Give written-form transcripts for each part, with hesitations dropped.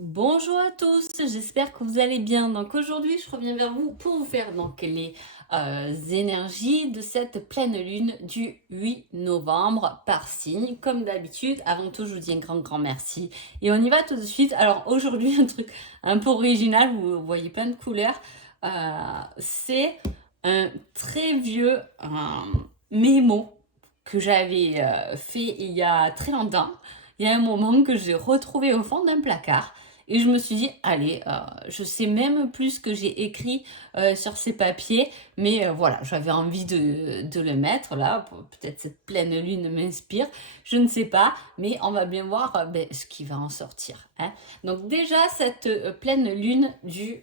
Bonjour à tous, j'espère que vous allez bien. Donc aujourd'hui, je reviens vers vous pour vous faire donc les énergies de cette pleine lune du 8 novembre par signe. Comme d'habitude, avant tout, je vous dis un grand merci. Et on y va tout de suite. Alors aujourd'hui, un truc un peu original, vous voyez plein de couleurs. C'est un très vieux mémo que j'avais fait il y a très longtemps. Il y a un moment que j'ai retrouvé au fond d'un placard. Et je me suis dit, allez, je sais même plus ce que j'ai écrit sur ces papiers, mais voilà, j'avais envie de le mettre là. Peut-être cette pleine lune m'inspire, je ne sais pas, mais on va bien voir ce qui va en sortir, hein. Donc déjà, cette pleine lune du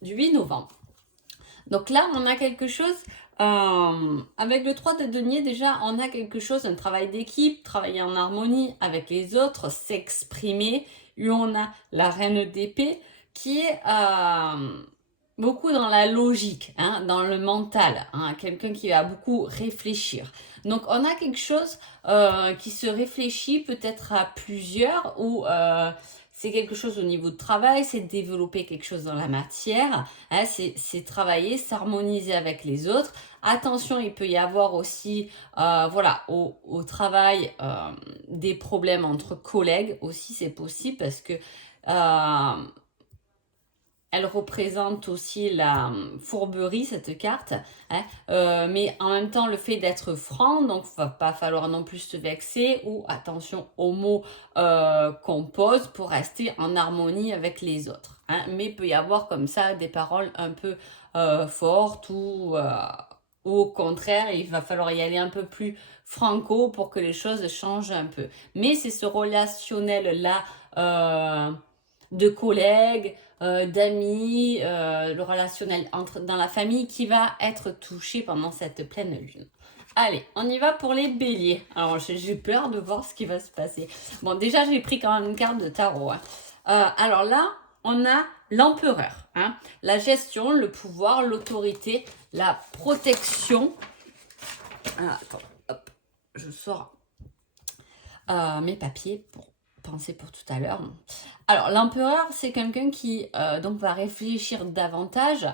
8 novembre. Donc là, on a quelque chose, avec le 3 de denier, déjà, on a quelque chose, un travail d'équipe, travailler en harmonie avec les autres, s'exprimer. Et on a la reine d'épée qui est beaucoup dans la logique, hein, dans le mental, hein, quelqu'un qui va beaucoup réfléchir. Donc on a quelque chose qui se réfléchit peut-être à plusieurs ou c'est quelque chose au niveau de travail, c'est développer quelque chose dans la matière, hein, c'est travailler, s'harmoniser avec les autres. Attention, il peut y avoir aussi, voilà, au travail, des problèmes entre collègues aussi, c'est possible parce que elle représente aussi la fourberie, cette carte, hein, mais en même temps le fait d'être franc, donc il ne va pas falloir non plus se vexer, ou attention aux mots qu'on pose pour rester en harmonie avec les autres, hein. Mais il peut y avoir comme ça des paroles un peu fortes ou au contraire, il va falloir y aller un peu plus franco pour que les choses changent un peu. Mais c'est ce relationnel-là de collègues, d'amis, le relationnel dans la famille qui va être touché pendant cette pleine lune. Allez, on y va pour les béliers. Alors, j'ai peur de voir ce qui va se passer. Bon, déjà, j'ai pris quand même une carte de tarot, hein. Alors là, on a l'empereur, hein. La gestion, le pouvoir, l'autorité, la protection. Ah, attends, hop, je sors mes papiers pour penser pour tout à l'heure. Alors, l'empereur, c'est quelqu'un qui donc va réfléchir davantage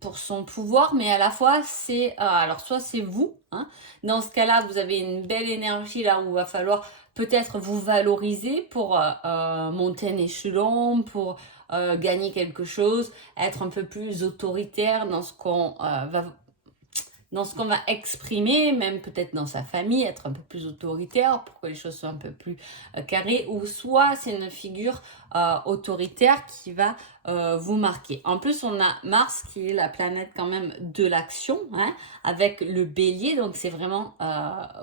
pour son pouvoir, mais à la fois, c'est... alors, soit c'est vous, hein. Dans ce cas-là, vous avez une belle énergie là où il va falloir peut-être vous valoriser pour monter un échelon, pour gagner quelque chose, être un peu plus autoritaire dans ce qu'on va exprimer, même peut-être dans sa famille, être un peu plus autoritaire pour que les choses soient un peu plus carrées, ou soit c'est une figure autoritaire qui va vous marquer. En plus, on a Mars qui est la planète quand même de l'action, hein, avec le bélier, donc c'est vraiment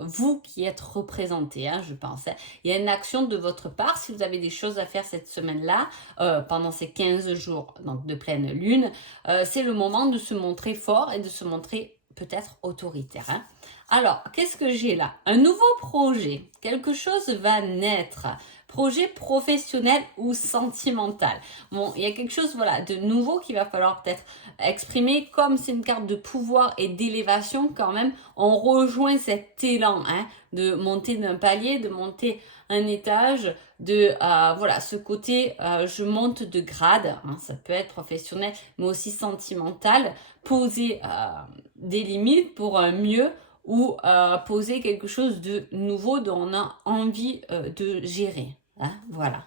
vous qui êtes représenté, hein, je pense, hein. Il y a une action de votre part, si vous avez des choses à faire cette semaine-là, pendant ces 15 jours donc de pleine lune, c'est le moment de se montrer fort et de se montrer peut-être autoritaire, hein. Alors, qu'est-ce que j'ai là? Un nouveau projet. Quelque chose va naître. Projet professionnel ou sentimental. Bon, il y a quelque chose, voilà, de nouveau qu'il va falloir peut-être exprimer. Comme c'est une carte de pouvoir et d'élévation quand même, on rejoint cet élan, hein, de monter d'un palier, de monter un étage, de voilà, ce côté je monte de grade, hein, ça peut être professionnel mais aussi sentimental, poser des limites pour mieux, ou poser quelque chose de nouveau dont on a envie de gérer, hein, voilà.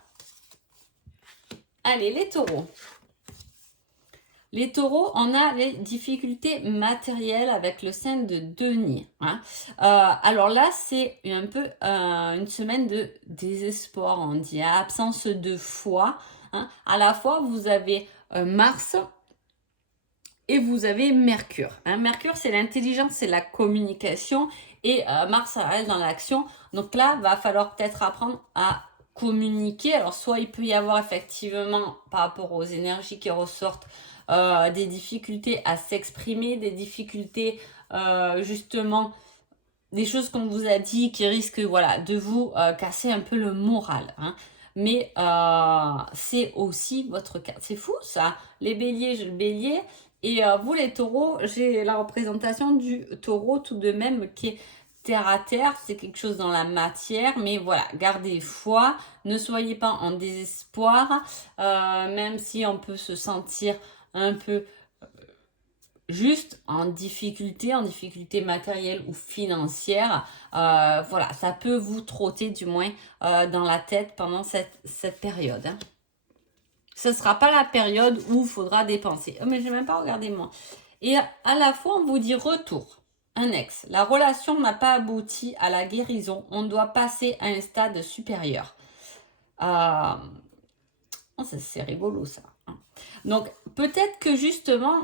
Allez, les taureaux. Les taureaux, on a les difficultés matérielles avec le 5 de denier, hein. Alors là, c'est un peu une semaine de désespoir, on dit, hein, absence de foi, hein. À la fois, vous avez Mars et vous avez Mercure, hein. Mercure, c'est l'intelligence, c'est la communication, et Mars, ça reste dans l'action. Donc là, va falloir peut-être apprendre à communiquer. Alors soit il peut y avoir effectivement, par rapport aux énergies qui ressortent, des difficultés à s'exprimer, des difficultés justement, des choses qu'on vous a dit qui risquent, voilà, de vous casser un peu le moral, hein. Mais c'est aussi votre carte. C'est fou ça. Les béliers, j'ai le bélier. Et vous les taureaux, j'ai la représentation du taureau tout de même qui est terre à terre, c'est quelque chose dans la matière, mais voilà, gardez foi, ne soyez pas en désespoir, même si on peut se sentir un peu juste en difficulté matérielle ou financière. Voilà, ça peut vous trotter du moins dans la tête pendant cette période. Hein. Ce ne sera pas la période où il faudra dépenser. Oh, mais je n'ai même pas regardé moi. Et à la fois, on vous dit retour. Un ex. La relation n'a pas abouti à la guérison. On doit passer à un stade supérieur. Oh, c'est rigolo ça. Donc peut-être que justement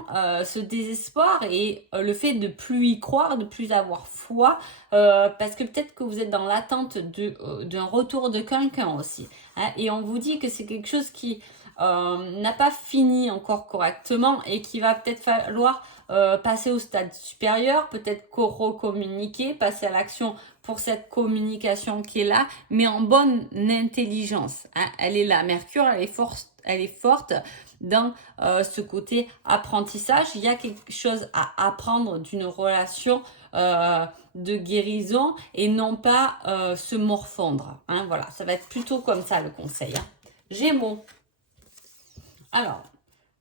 ce désespoir et le fait de plus y croire, de plus avoir foi, parce que peut-être que vous êtes dans l'attente d'un retour de quelqu'un aussi. Hein, et on vous dit que c'est quelque chose qui n'a pas fini encore correctement et qui va peut-être falloir passer au stade supérieur, peut-être recommuniquer, passer à l'action pour cette communication qui est là, mais en bonne intelligence. Hein. Elle est là. Mercure, elle est forte dans ce côté apprentissage. Il y a quelque chose à apprendre d'une relation de guérison et non pas se morfondre. Hein. Voilà, ça va être plutôt comme ça le conseil. Hein. Gémeaux. Alors,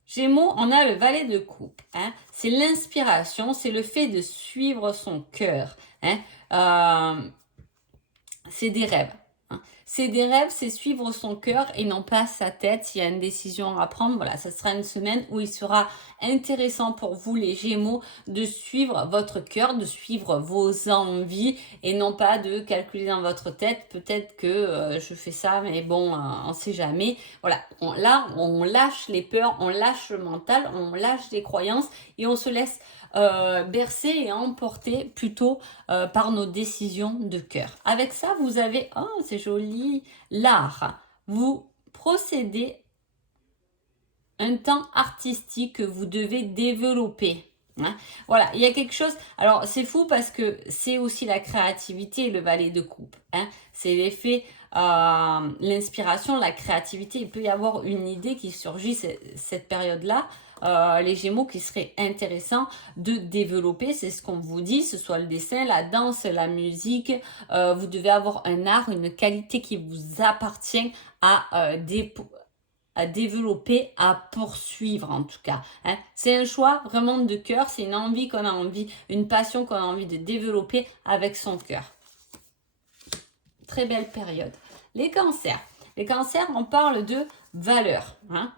Gémeaux, on a le valet de coupe. Hein. C'est l'inspiration, c'est le fait de suivre son cœur. Hein. C'est des rêves. Hein. C'est des rêves, c'est suivre son cœur et non pas sa tête. S'il y a une décision à prendre, voilà, ça sera une semaine où il sera intéressant pour vous, les Gémeaux, de suivre votre cœur, de suivre vos envies et non pas de calculer dans votre tête. Peut-être que je fais ça, mais bon, on ne sait jamais. Voilà, là, on lâche les peurs, on lâche le mental, on lâche les croyances et on se laisse bercer et emporter plutôt par nos décisions de cœur. Avec ça, vous avez, oh c'est joli, l'art. Vous procédez un temps artistique que vous devez développer. Hein. Voilà, il y a quelque chose. Alors, c'est fou parce que c'est aussi la créativité, le valet de coupe. Hein. C'est l'effet, l'inspiration, la créativité. Il peut y avoir une idée qui surgit cette période-là. Les Gémeaux qui serait intéressant de développer, c'est ce qu'on vous dit, ce soit le dessin, la danse, la musique. Vous devez avoir un art, une qualité qui vous appartient à développer, à poursuivre en tout cas. Hein. C'est un choix vraiment de cœur, c'est une envie qu'on a envie, une passion qu'on a envie de développer avec son cœur. Très belle période. Les cancers. Les cancers, on parle de valeur. Hein.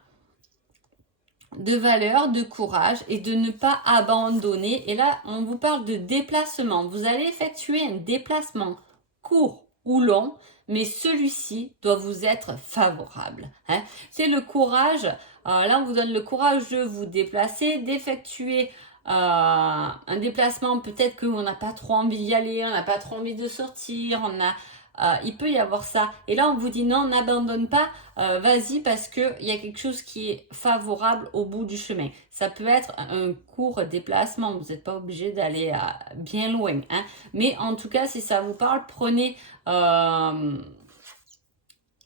De valeur, de courage et de ne pas abandonner. Et là, on vous parle de déplacement. Vous allez effectuer un déplacement court ou long, mais celui-ci doit vous être favorable. Hein. C'est le courage. Là, on vous donne le courage de vous déplacer, d'effectuer un déplacement. Peut-être qu'on n'a pas trop envie d'y aller, on n'a pas trop envie de sortir, il peut y avoir ça. Et là, on vous dit non, n'abandonne pas, vas-y parce qu'il y a quelque chose qui est favorable au bout du chemin. Ça peut être un court déplacement, vous n'êtes pas obligé d'aller bien loin. Hein. Mais en tout cas, si ça vous parle, prenez...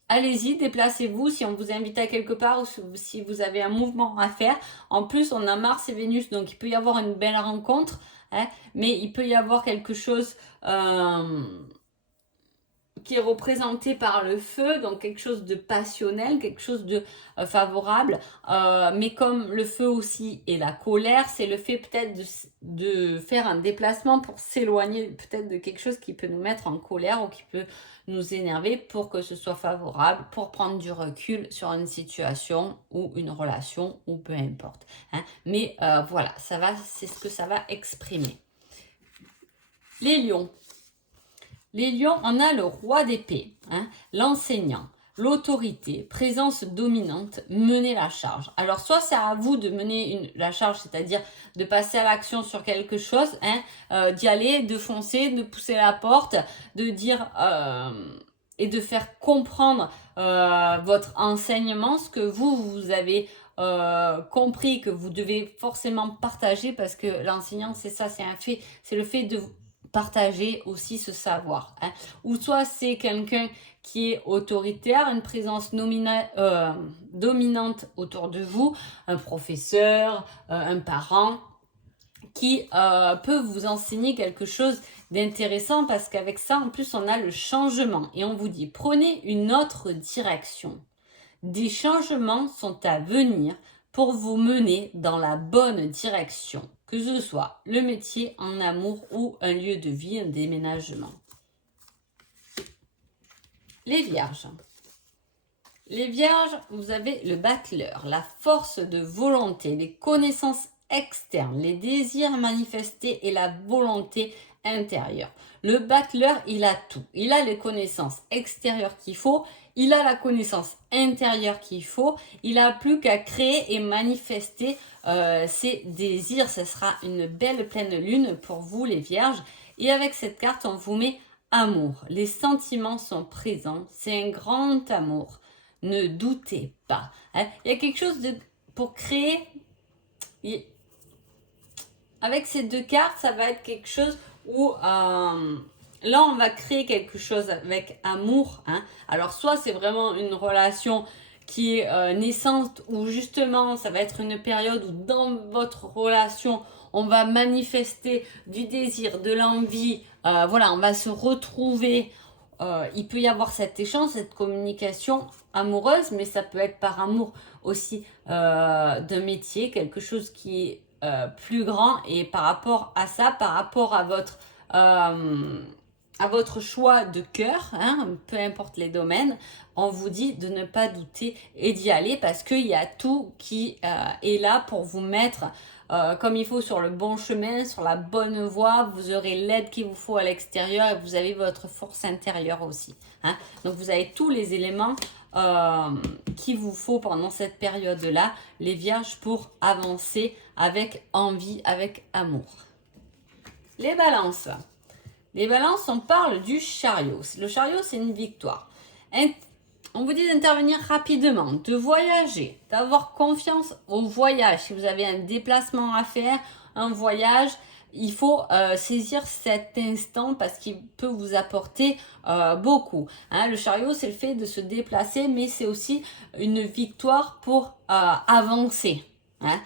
allez-y, déplacez-vous si on vous invite à quelque part ou si vous avez un mouvement à faire. En plus, on a Mars et Vénus, donc il peut y avoir une belle rencontre. Hein, mais il peut y avoir quelque chose... qui est représenté par le feu, donc quelque chose de passionnel, quelque chose de favorable, mais comme le feu aussi est la colère, c'est le fait peut-être de faire un déplacement pour s'éloigner peut-être de quelque chose qui peut nous mettre en colère ou qui peut nous énerver pour que ce soit favorable, pour prendre du recul sur une situation ou une relation ou peu importe. Hein. Mais voilà, c'est ce que ça va exprimer. Les lions. Les lions, on a le roi d'épée, hein, l'enseignant, l'autorité, présence dominante, mener la charge. Alors, soit c'est à vous de mener la charge, c'est-à-dire de passer à l'action sur quelque chose, hein, d'y aller, de foncer, de pousser la porte, de dire et de faire comprendre votre enseignement, ce que vous avez compris, que vous devez forcément partager parce que l'enseignant, c'est ça, c'est un fait, c'est le fait de partager aussi ce savoir. Hein. Ou soit c'est quelqu'un qui est autoritaire, une présence dominante autour de vous, un professeur, un parent, qui peut vous enseigner quelque chose d'intéressant parce qu'avec ça, en plus, on a le changement. Et on vous dit, prenez une autre direction. Des changements sont à venir pour vous mener dans la bonne direction, que ce soit le métier, en amour ou un lieu de vie, un déménagement. Les Vierges. Les Vierges, vous avez le battleur, la force de volonté, les connaissances externes, les désirs manifestés et la volonté intérieure. Le battleur, il a tout. Il a les connaissances extérieures qu'il faut, il a la connaissance intérieure qu'il faut, il n'a plus qu'à créer et manifester ses désirs. Ce sera une belle pleine lune pour vous les Vierges. Et avec cette carte, on vous met amour. Les sentiments sont présents, c'est un grand amour. Ne doutez pas. Hein. Il y a quelque chose de... Pour créer... Avec ces deux cartes, ça va être quelque chose où... là, on va créer quelque chose avec amour. Hein. Alors, soit c'est vraiment une relation qui est naissante ou justement, ça va être une période où dans votre relation, on va manifester du désir, de l'envie. Voilà, on va se retrouver. Il peut y avoir cet échange, cette communication amoureuse, mais ça peut être par amour aussi d'un métier, quelque chose qui est plus grand. Et par rapport à ça, par rapport à votre choix de cœur, hein, peu importe les domaines, on vous dit de ne pas douter et d'y aller parce qu'il y a tout qui est là pour vous mettre comme il faut sur le bon chemin, sur la bonne voie. Vous aurez l'aide qu'il vous faut à l'extérieur et vous avez votre force intérieure aussi. Hein. Donc vous avez tous les éléments qu'il vous faut pendant cette période-là, les Vierges, pour avancer avec envie, avec amour. Les Balances. Les Balances, on parle du chariot. Le chariot, c'est une victoire. On vous dit d'intervenir rapidement, de voyager, d'avoir confiance au voyage. Si vous avez un déplacement à faire, un voyage, il faut saisir cet instant parce qu'il peut vous apporter beaucoup. Hein, le chariot, c'est le fait de se déplacer, mais c'est aussi une victoire pour avancer. Hein.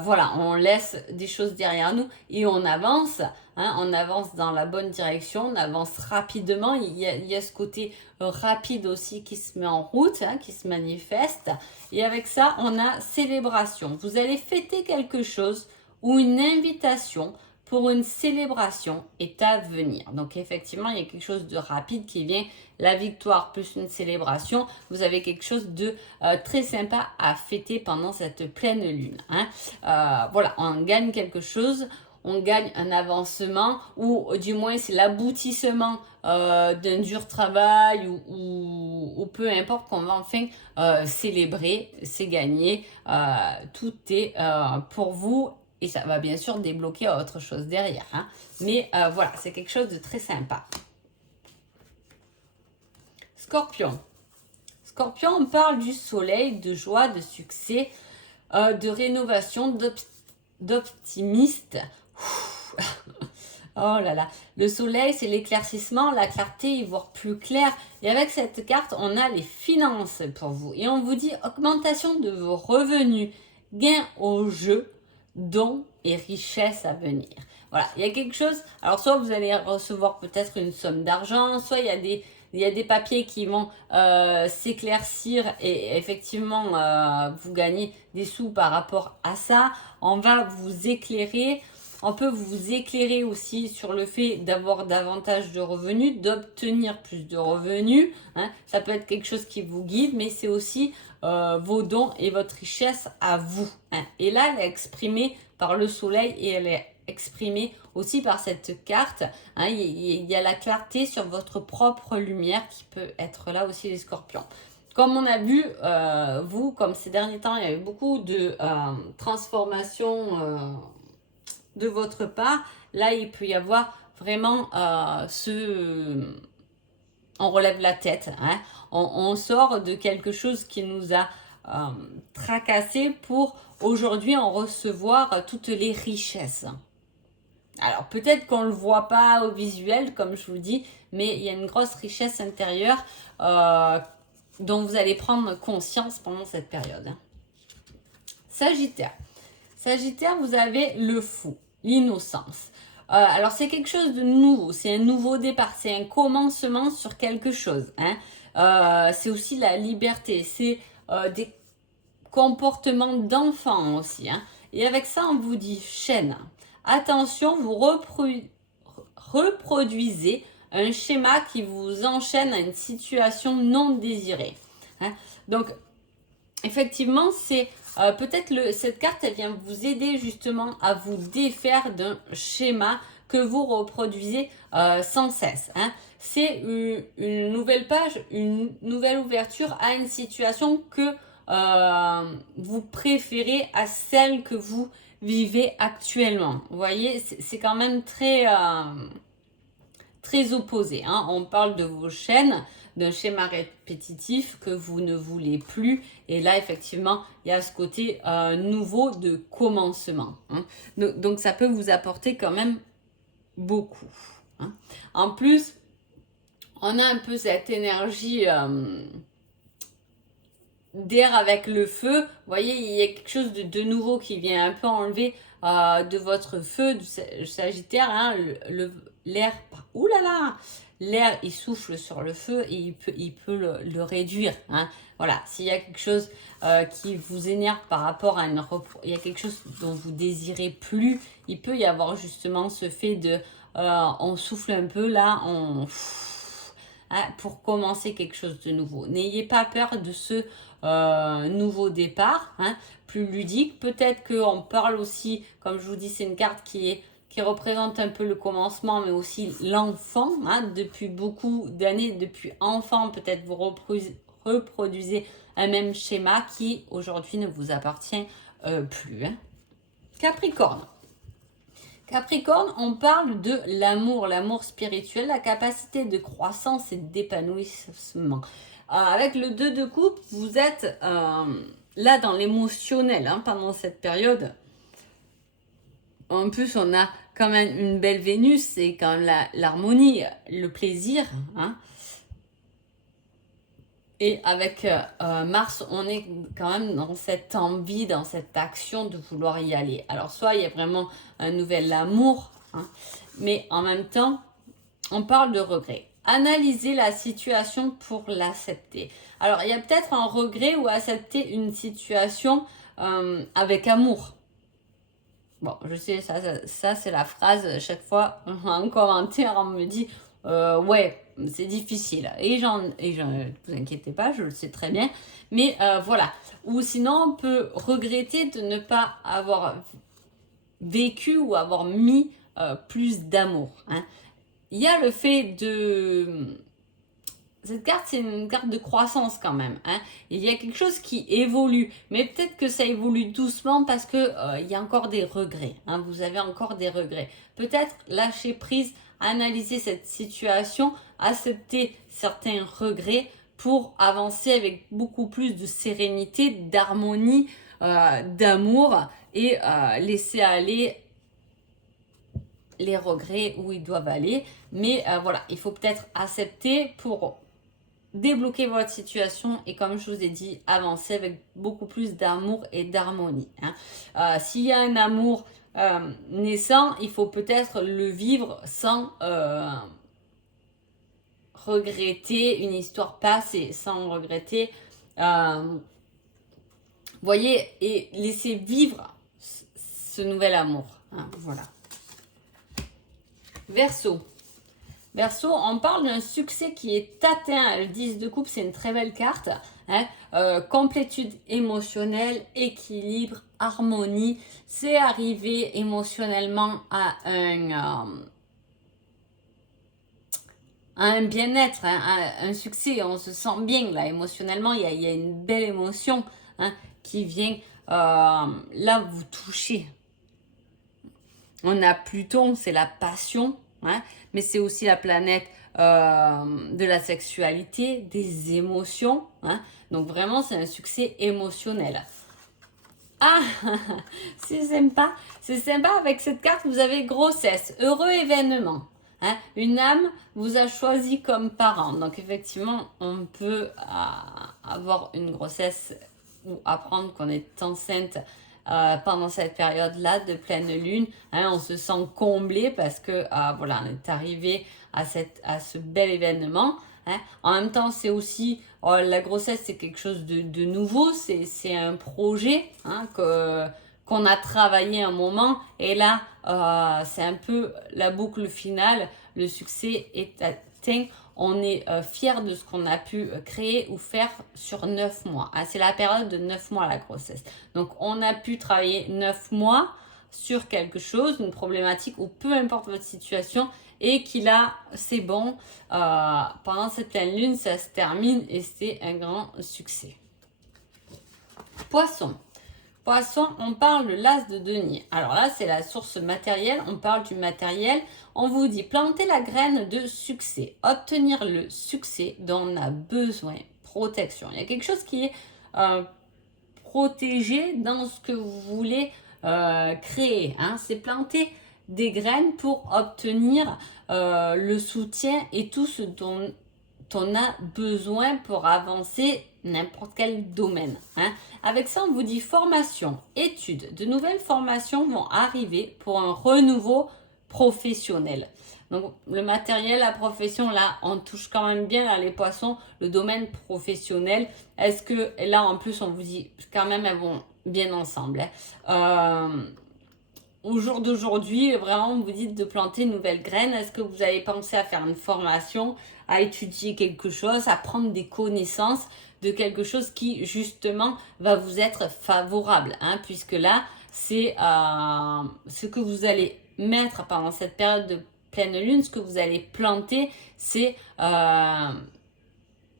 Voilà, on laisse des choses derrière nous et on avance. Hein, on avance dans la bonne direction, on avance rapidement. Il y a ce côté rapide aussi qui se met en route, hein, qui se manifeste. Et avec ça, on a célébration. Vous allez fêter quelque chose ou une invitation pour une célébration est à venir. Donc effectivement, il y a quelque chose de rapide qui vient, la victoire plus une célébration. Vous avez quelque chose de très sympa à fêter pendant cette pleine lune. Hein. Voilà, on gagne quelque chose, on gagne un avancement ou du moins c'est l'aboutissement d'un dur travail ou peu importe qu'on va enfin célébrer, c'est gagné. Tout est pour vous. Et ça va bien sûr débloquer autre chose derrière. Hein. Mais voilà, c'est quelque chose de très sympa. Scorpion. Scorpion, on parle du soleil, de joie, de succès, de rénovation, d'optimiste. Oh là là. Le soleil, c'est l'éclaircissement, la clarté, y voir plus clair. Et avec cette carte, on a les finances pour vous. Et on vous dit augmentation de vos revenus, gain au jeu, dons et richesses à venir. Voilà, il y a quelque chose, alors soit vous allez recevoir peut-être une somme d'argent, soit il y a des papiers qui vont s'éclaircir et effectivement vous gagnez des sous par rapport à ça. On va vous éclairer, on peut vous éclairer aussi sur le fait d'avoir davantage de revenus, d'obtenir plus de revenus. Hein. Ça peut être quelque chose qui vous guide, mais c'est aussi vos dons et votre richesse à vous. Hein. Et là, elle est exprimée par le soleil et elle est exprimée aussi par cette carte. Hein. Il y a la clarté sur votre propre lumière qui peut être là aussi les scorpions. Comme on a vu, vous, comme ces derniers temps, il y avait beaucoup de transformations de votre part. Là, il peut y avoir vraiment on relève la tête, hein. On sort de quelque chose qui nous a tracassé pour aujourd'hui en recevoir toutes les richesses. Alors peut-être qu'on ne le voit pas au visuel comme je vous dis, mais il y a une grosse richesse intérieure dont vous allez prendre conscience pendant cette période. Sagittaire. Sagittaire, vous avez le fou, l'innocence. alors c'est quelque chose de nouveau, c'est un nouveau départ, c'est un commencement sur quelque chose. Hein. C'est aussi la liberté, c'est des comportements d'enfant aussi. Hein. Et avec ça, on vous dit chaîne. Attention, vous reproduisez un schéma qui vous enchaîne à une situation non désirée. Hein. Donc, effectivement, c'est peut-être cette carte, elle vient vous aider justement à vous défaire d'un schéma que vous reproduisez sans cesse. Hein. C'est une nouvelle page, une nouvelle ouverture à une situation que vous préférez à celle que vous vivez actuellement. Vous voyez, c'est quand même très opposé. Hein. On parle de vos chaînes, d'un schéma répétitif que vous ne voulez plus. Et là, effectivement, il y a ce côté nouveau de commencement. Hein. Donc, ça peut vous apporter quand même beaucoup. Hein. En plus, on a un peu cette énergie d'air avec le feu. Vous voyez, il y a quelque chose de nouveau qui vient un peu enlever de votre feu du Sagittaire. Hein, l'air, ouh là là, l'air il souffle sur le feu et il peut le réduire. Hein. Voilà, s'il y a quelque chose qui vous énerve par rapport à il y a quelque chose dont vous désirez plus, il peut y avoir justement ce fait de on souffle un peu là, pour commencer quelque chose de nouveau. N'ayez pas peur de ce nouveau départ, hein, plus ludique. Peut-être qu'on parle aussi, comme je vous dis, c'est une carte qui représente un peu le commencement, mais aussi l'enfant. Hein, depuis beaucoup d'années, depuis enfant, peut-être vous reproduisez un même schéma qui aujourd'hui ne vous appartient plus. Hein. Capricorne. Capricorne, on parle de l'amour spirituel, la capacité de croissance et d'épanouissement. Avec le 2 de coupe, vous êtes là dans l'émotionnel hein, pendant cette période. En plus, on a quand même une belle Vénus, c'est quand même l'harmonie, le plaisir. Hein. Et avec Mars, on est quand même dans cette envie, dans cette action de vouloir y aller. Alors, soit il y a vraiment un nouvel amour, hein, mais en même temps, on parle de regret. Analyser la situation pour l'accepter. Alors, il y a peut-être un regret ou accepter une situation avec amour. Bon, je sais, ça c'est la phrase, chaque fois en commentaire, on me dit ouais, c'est difficile. Et vous inquiétez pas, je le sais très bien. Mais voilà. Ou sinon, on peut regretter de ne pas avoir vécu ou avoir mis plus d'amour. Hein. Il y a le fait de... Cette carte, c'est une carte de croissance quand même. Hein. Il y a quelque chose qui évolue, mais peut-être que ça évolue doucement parce que il y a encore des regrets. Hein. Vous avez encore des regrets. Peut-être lâcher prise, analyser cette situation, accepter certains regrets pour avancer avec beaucoup plus de sérénité, d'harmonie, d'amour et laisser aller les regrets où ils doivent aller. Mais voilà, il faut peut-être accepter pour débloquer votre situation et comme je vous ai dit, avancer avec beaucoup plus d'amour et d'harmonie. Hein. S'il y a un amour naissant, il faut peut-être le vivre sans regretter une histoire passée, sans regretter, voyez, et laisser vivre ce nouvel amour. Hein, voilà. Verseau. Verseau, on parle d'un succès qui est atteint. Le 10 de coupe, c'est une très belle carte. Hein. Complétude émotionnelle, équilibre, harmonie. C'est arriver émotionnellement à un bien-être, hein, un succès. On se sent bien là, émotionnellement. Il y a une belle émotion hein, qui vient là vous toucher. On a Pluton, c'est la passion. Hein, mais c'est aussi la planète de la sexualité, des émotions. Hein, donc vraiment, c'est un succès émotionnel. Ah, c'est sympa. C'est sympa, avec cette carte, vous avez grossesse, heureux événement. Hein, une âme vous a choisi comme parent. Donc effectivement, on peut avoir une grossesse ou apprendre qu'on est enceinte pendant cette période-là de pleine lune. Hein, on se sent comblé parce que voilà, on est arrivé à ce bel événement. Hein. En même temps, c'est aussi, la grossesse, c'est quelque chose de nouveau, c'est un projet hein, qu'on a travaillé un moment, et là, c'est un peu la boucle finale, le succès est atteint, on est fier de ce qu'on a pu créer ou faire sur 9 mois. Hein, c'est la période de 9 mois la grossesse. Donc, on a pu travailler 9 mois sur quelque chose, une problématique ou peu importe votre situation, et qu'il a, c'est bon, pendant cette pleine lune, ça se termine et c'est un grand succès. Poisson. Poisson, on parle de l'as de denier. Alors là, c'est la source matérielle, on parle du matériel. On vous dit planter la graine de succès, obtenir le succès dont on a besoin, protection. Il y a quelque chose qui est protégé dans ce que vous voulez créer. Hein. C'est planter des graines pour obtenir le soutien et tout ce dont on a besoin pour avancer n'importe quel domaine. Hein. Avec ça, on vous dit formation, études. De nouvelles formations vont arriver pour un renouveau professionnel. Donc, le matériel, la profession, là, on touche quand même bien, là, les poissons, le domaine professionnel. Est-ce que, et là, en plus, on vous dit, quand même, elles vont bien ensemble. Hein. Au jour d'aujourd'hui, vraiment, vous dites de planter une nouvelle graine. Est-ce que vous avez pensé à faire une formation, à étudier quelque chose, à prendre des connaissances de quelque chose qui, justement, va vous être favorable, hein, puisque là, c'est ce que vous allez mettre pendant cette période de pleine lune, ce que vous allez planter, c'est... ça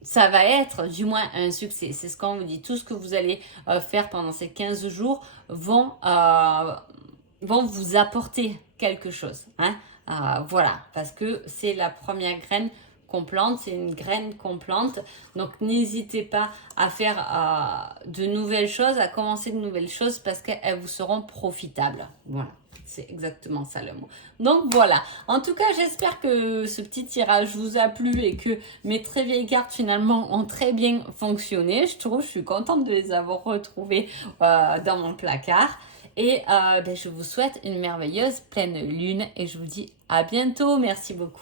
va être du moins un succès. C'est ce qu'on vous dit. Tout ce que vous allez faire pendant ces 15 jours vont vous apporter quelque chose. Hein. Voilà, parce que c'est la première graine qu'on plante, c'est une graine qu'on plante. Donc, n'hésitez pas à faire de nouvelles choses, à commencer de nouvelles choses parce qu'elles vous seront profitables. Voilà. C'est exactement ça le mot. Donc voilà. En tout cas, j'espère que ce petit tirage vous a plu et que mes très vieilles cartes finalement ont très bien fonctionné. Je suis contente de les avoir retrouvées dans mon placard. Et je vous souhaite une merveilleuse pleine lune et je vous dis à bientôt. Merci beaucoup.